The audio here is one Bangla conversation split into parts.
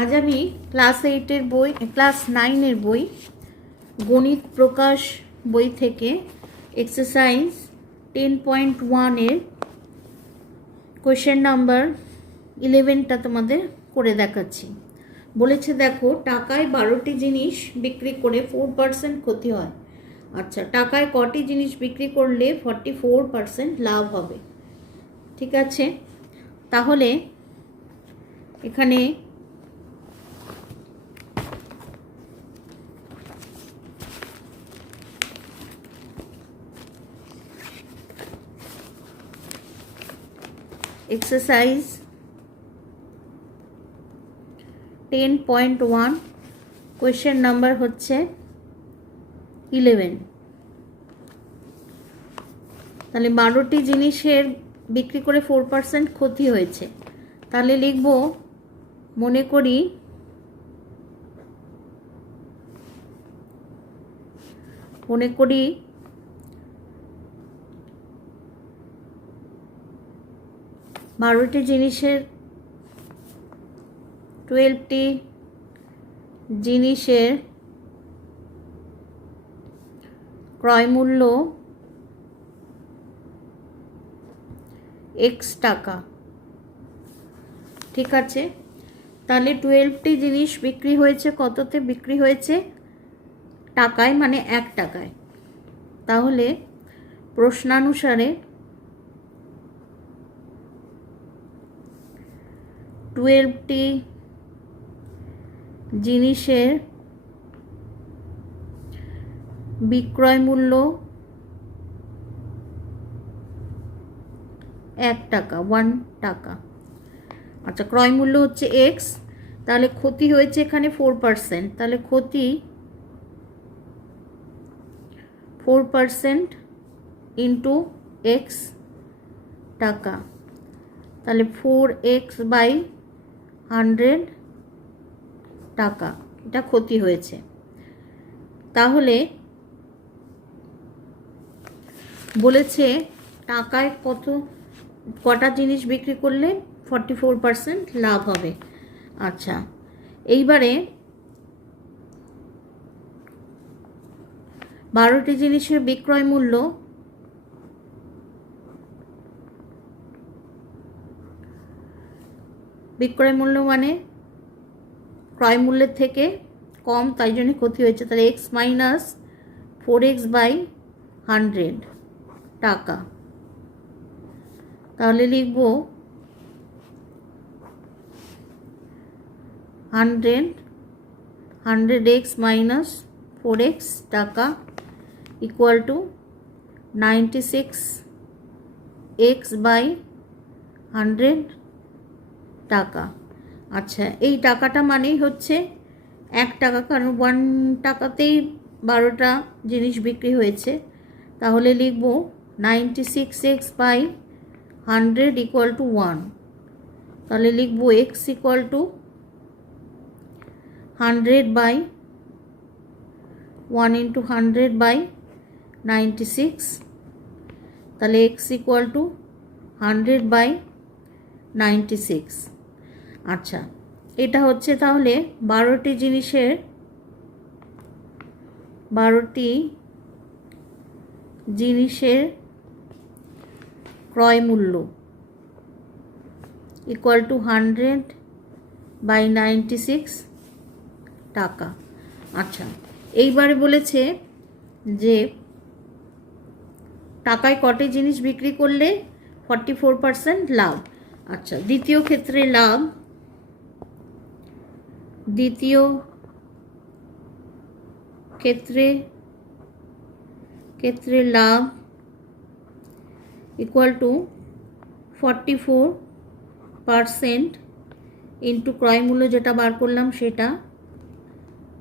आज আমি ক্লাস 8 বই ক্লাস 9 বই গণিত প্রকাশ বই থেকে এক্সারসাইজ 10.1 এর কোশ্চেন নাম্বার 11টা তোমাদের করে দেখাচ্ছি। বলেছে দেখো টাকায় 12টি জিনিস বিক্রি করে 4% ক্ষতি হয়। আচ্ছা, টাকায় কটি জিনিস বিক্রি করলে 44% লাভ হবে? ঠিক আছে, তাহলে এখানে एक्सरसाइज 10.1 क्वेश्चन नम्बर হচ্ছে 11। তাহলে 12টি জিনিসের বিক্রি করে 4% ক্ষতি হয়েছে। তাহলে লিখব মনে করি 12টি জিনিসের 12টি জিনিসের ক্রয় মূল্য x টাকা। ঠিক আছে, তাহলে 12টি জিনিস বিক্রি হয়েছে কততে? বিক্রি হয়েছে টাকায়, মানে 1 টাকায়। তাহলে প্রশ্নানুসারে 12টি জিনিসের বিক্রয় মূল্য 1 টাকা, 1 টাকা। আচ্ছা, ক্রয় মূল্য হচ্ছে x, তাহলে ক্ষতি হয়েছে এখানে 4%, তাহলে ক্ষতি 4% ইন্টু x টাকা, তাহলে 4x/100 টাকা, এটা ক্ষতি হয়েছে। তাহলে বলেছে টাকায় কটা জিনিস বিক্রি করলে 44% লাভ হবে। আচ্ছা, এইবারে 12টি জিনিসের বিক্রয় মূল্য মানে ক্রয় মূল্যের থেকে কম, তাই জন্য ক্ষতি হয়েছে। তাহলে x মাইনাস 4x/100 টাকা, তাহলে লিখব 100x মাইনাস 4x টাকা ইকুয়াল টু 96x/100 টাকা। আচ্ছা, এই টাকাটা মানেই হচ্ছে 1 টাকা, কারণ 1 টাকাতেই 12টা জিনিস বিক্রি হয়েছে। তাহলে লিখব 96x/100 ইকুয়াল টু 1। তাহলে লিখব x ইকুয়াল টু 100/1 ইন্টু 100/96, তাহলে x ইকুয়াল টু 100/96। আচ্ছা, এটা হচ্ছে তাহলে 12টি জিনিসের ক্রয় মূল্য ইকুয়াল টু 100/96 টাকা। আচ্ছা, এইবারে বলেছে যে টাকায় কটি জিনিস বিক্রি করলে 44% লাভ। আচ্ছা, দ্বিতীয় ক্ষেত্রে লাভ ইকুয়াল টু 44% ইন্টু ক্রয় মূল্য যেটা বার করলাম সেটা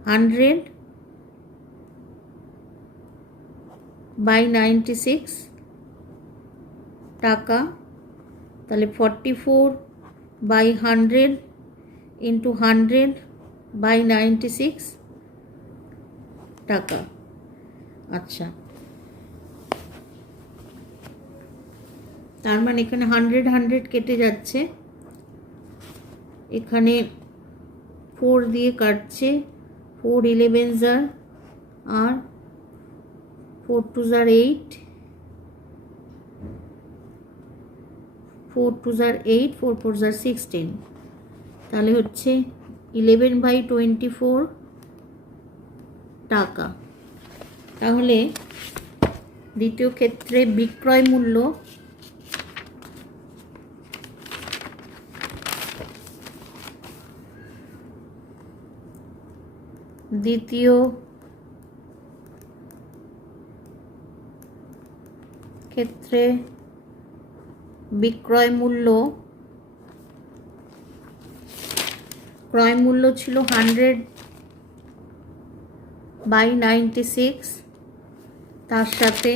100/96 টাকা, তাহলে 44/100 ইন্টু 100/96 টাকা। আচ্ছা, তার মানে এখানে 100 কেটে যাচ্ছে, এখানে 4 দিয়ে কাটছে, 4 11 जार আর 4 2 जार 8, 4 2 जार 8, 4 4 जार 16, তাহলে হচ্ছে 11/24 টাকা। তাহলে দ্বিতীয় ক্ষেত্রে বিক্রয় মূল্য দ্বিতীয় ক্ষেত্রে বিক্রয় মূল্য ক্রয় মূল্য ছিল 100/96, তার সাথে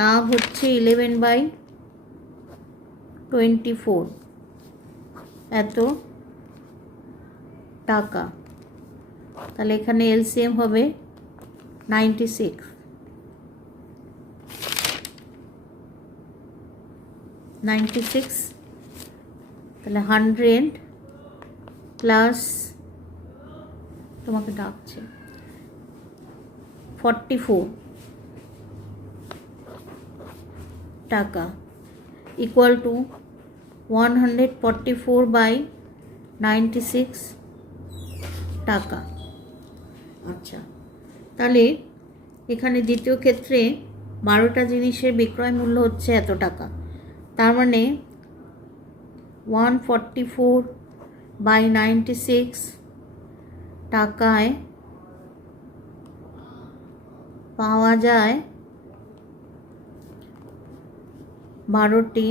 লাভ হচ্ছে 11/24 এত টাকা। তাহলে এখানে এলসিএম হবে 96, 96, তাহলে 100 প্লাস তোমাকে ডাকছে 44 টাকা ইকুয়াল টু 144/96 টাকা। আচ্ছা, তাহলে এখানে দ্বিতীয় ক্ষেত্রে 12টা জিনিসের বিক্রয় মূল্য হচ্ছে এত টাকা, তার মানে 144/96 টাকায় পাওয়া যায় 12টি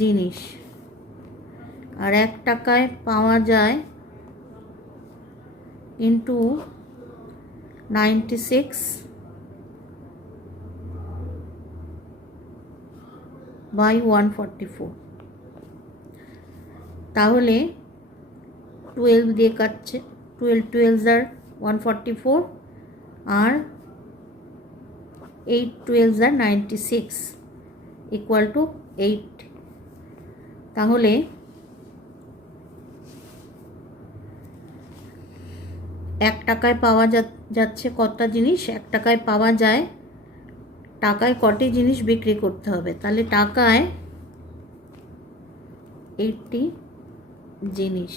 জিনিস, আর 1 টাকায় পাওয়া যায় ইন্টু 96/144, তাহলে 12 দিয়ে কাটছে, 12 12 जार 144 আর 8 12 जार 96 ইকুয়াল টু 8। তাহলে 1 টাকায় পাওয়া যাচ্ছে কটা জিনিস, 1 টাকায় পাওয়া যায়, টাকায় কটি জিনিস বিক্রি করতে হবে, তাহলে টাকায় 80 জিনিস,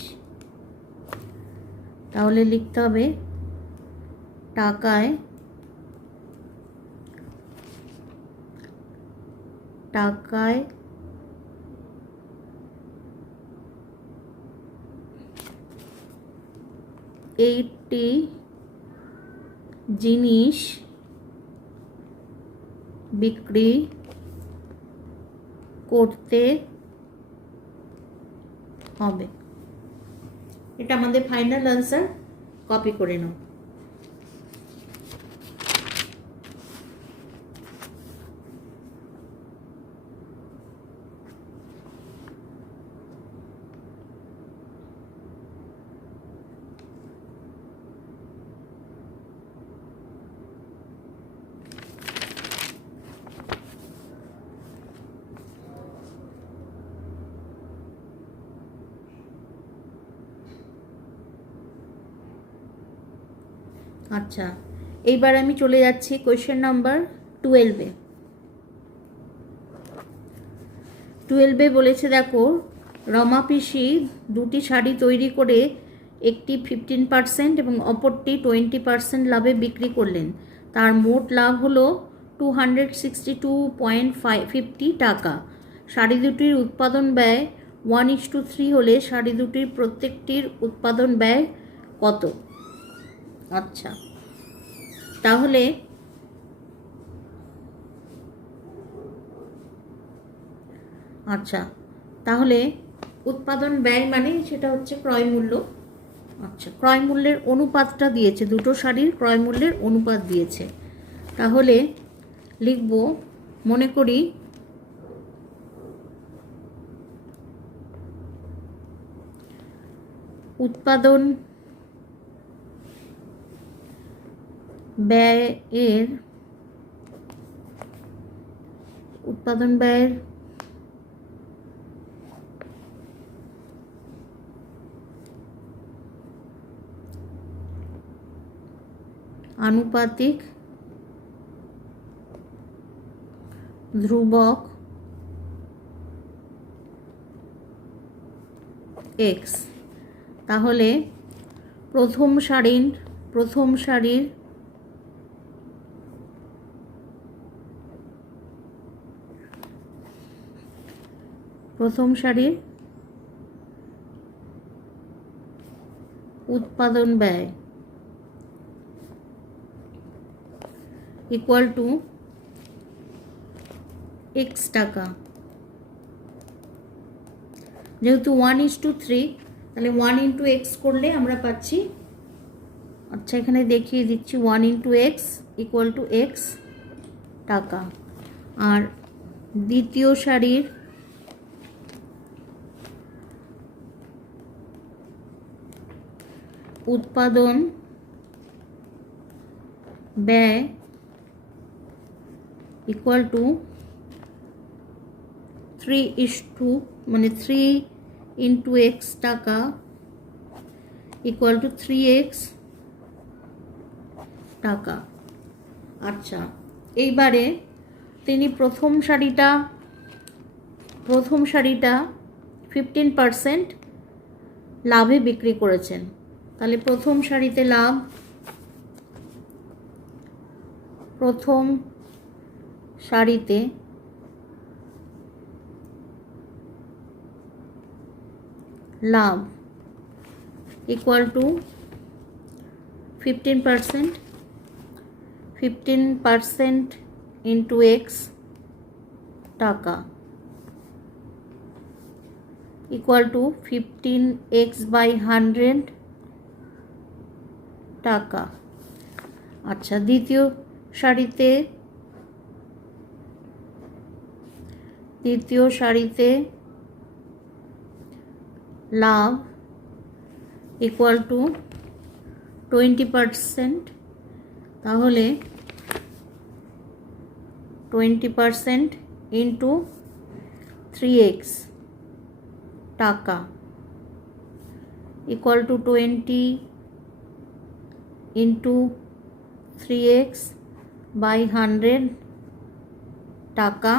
তাহলে লিখতে হবে টাকায় 80 জিনিস বিক্রি করতে হবে। এটা আমাদের ফাইনাল আনসার, কপি করে নাও। আচ্ছা, এইবার আমি চলে যাচ্ছি কোয়েশ্চেন নাম্বার 12-এ। 12-এ বলেছে, দেখো, রমা পিসি 2টি শাড়ি তৈরি করে একটি 15% এবং অপরটি 20% লাভে বিক্রি করলেন। তার মোট লাভ হলো 262.50 টাকা। শাড়ি দুটির উৎপাদন ব্যয় 1:3 হলে শাড়ি দুটির প্রত্যেকটির উৎপাদন ব্যয় কত? আচ্ছা, তাহলে উৎপাদন ব্যয় মানে সেটা হচ্ছে ক্রয় মূল্য। আচ্ছা, ক্রয় মূল্যের অনুপাতটা দিয়েছে, দুটো শাড়ির ক্রয় মূল্যের অনুপাত দিয়েছে। তাহলে লিখব, মনে করি উৎপাদন ব্যয়ের আনুপাতিক ধ্রুবক x। তাহলে প্রথম সারির উৎপাদন ব্যয় ইকুয়াল টু x টাকা। যেহেতু 1:3, তাহলে 1 ইন্টু এক্স করলে আমরা পাচ্ছি, আচ্ছা এখানে দেখিয়ে দিচ্ছি, 1 into x equal to x টাকা। আর দ্বিতীয় সারির উৎপাদন ব্যয় ইকুয়াল টু 3:2, মানে 3 ইন্টু এক্স টাকা ইকুয়াল টু 3x টাকা। আচ্ছা, এইবারে তিনি প্রথম সারিটা 15% লাভে বিক্রি করেছেন। তাহলে প্রথম সারিতে লাভ ইকুয়াল টু 15% ইন্টু এক্স টাকা ইকুয়াল টু 15x বাই 100 টাকা। আচ্ছা, দ্বিতীয় সারিতে লাভ ইকুয়াল টু 20%, তাহলে 20% ইন্টু 3x টাকা equal to 20 into 3x by 100 টাকা,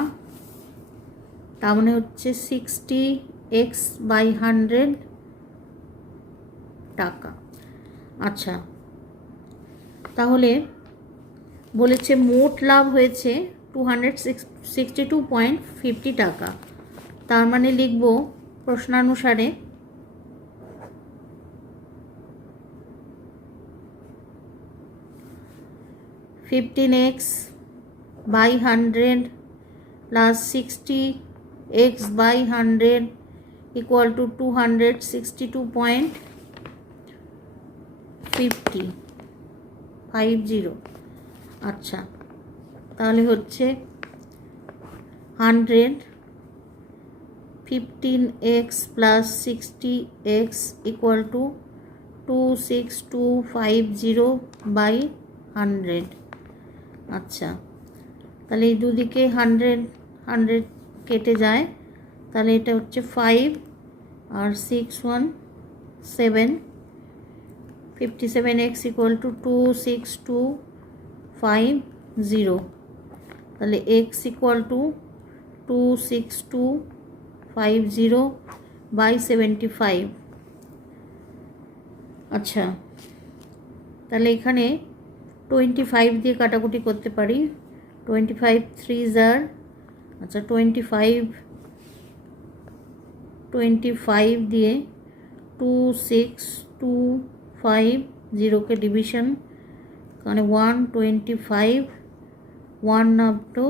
তার মানে হচ্ছে 60x বাই 100 টাকা। আচ্ছা, তাহলে বলেছে মোট লাভ হয়েছে 262.50 টাকা। তার মানে লিখব প্রশ্নানুসারে $15x by 100 plus 60x by 100 equal to 262.50। আচ্ছা, তাহলে হচ্ছে 100 15x plus 60x equal to 26250 by 100। আচ্ছা, তাহলে এই দুদিকে 100 কেটে যায়, তাহলে এটা হচ্ছে 5 আর 6 1 7, 57x equal to 26250, তাহলে x equal to 26250 by 75। আচ্ছা, তাহলে এখানে 25 দিয়ে কাটাকুটি করতে পারি, 25 3s are, আচ্ছা 25 দিয়ে 26250 কে ডিভিশন, মানে 125 1 নামলো,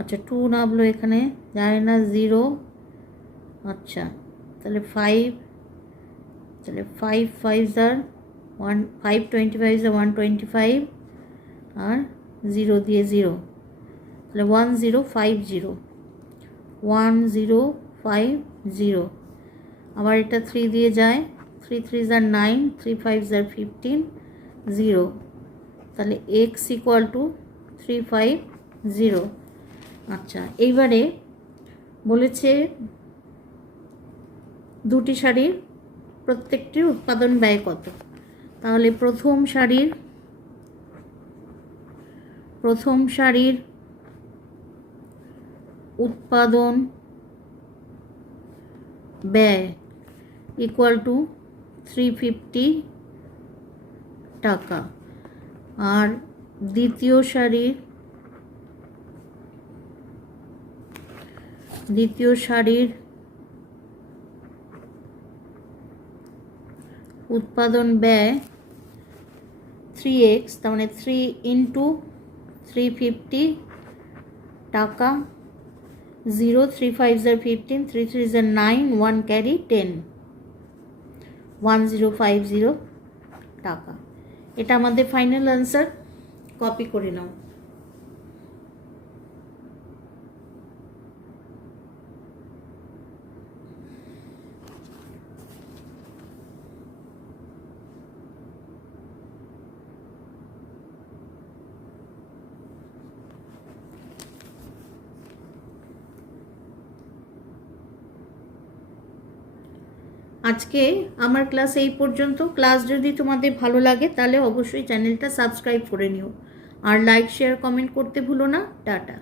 আচ্ছা 2 নামলো, এখানে যায় না 0। আচ্ছা, তাহলে 5 5s are 525 is 125 আর 0 দিয়ে 0, তাহলে 1050। আবার এটা 3 দিয়ে যায়, 3 3s are 9, 3 5s are 15 0, তাহলে x equal to 350। আচ্ছা, এইবারে বলেছে দুটি শাড়ির প্রত্যেকটির উৎপাদন ব্যয় কত। তাহলে প্রথম শাড়ির প্রথম সারির উৎপাদন ব্যয় ইকুয়াল টু 350 টাকা, আর দ্বিতীয় সারির উৎপাদন ব্যয় 3x, তার মানে 3 ইন্টু 350 টাকা, 0 3 5 15, 3 3 9, 1 ক্যারি 10, 1050 টাকা। এটা আমাদের ফাইনাল আনসার। কপি করে নাও। আজকে আমার ক্লাস এই পর্যন্ত। ক্লাস যদি তোমাদের ভালো লাগে তাহলে অবশ্যই চ্যানেলটা সাবস্ক্রাইব করে নিও, আর লাইক শেয়ার কমেন্ট করতে ভুলো না। টাটা।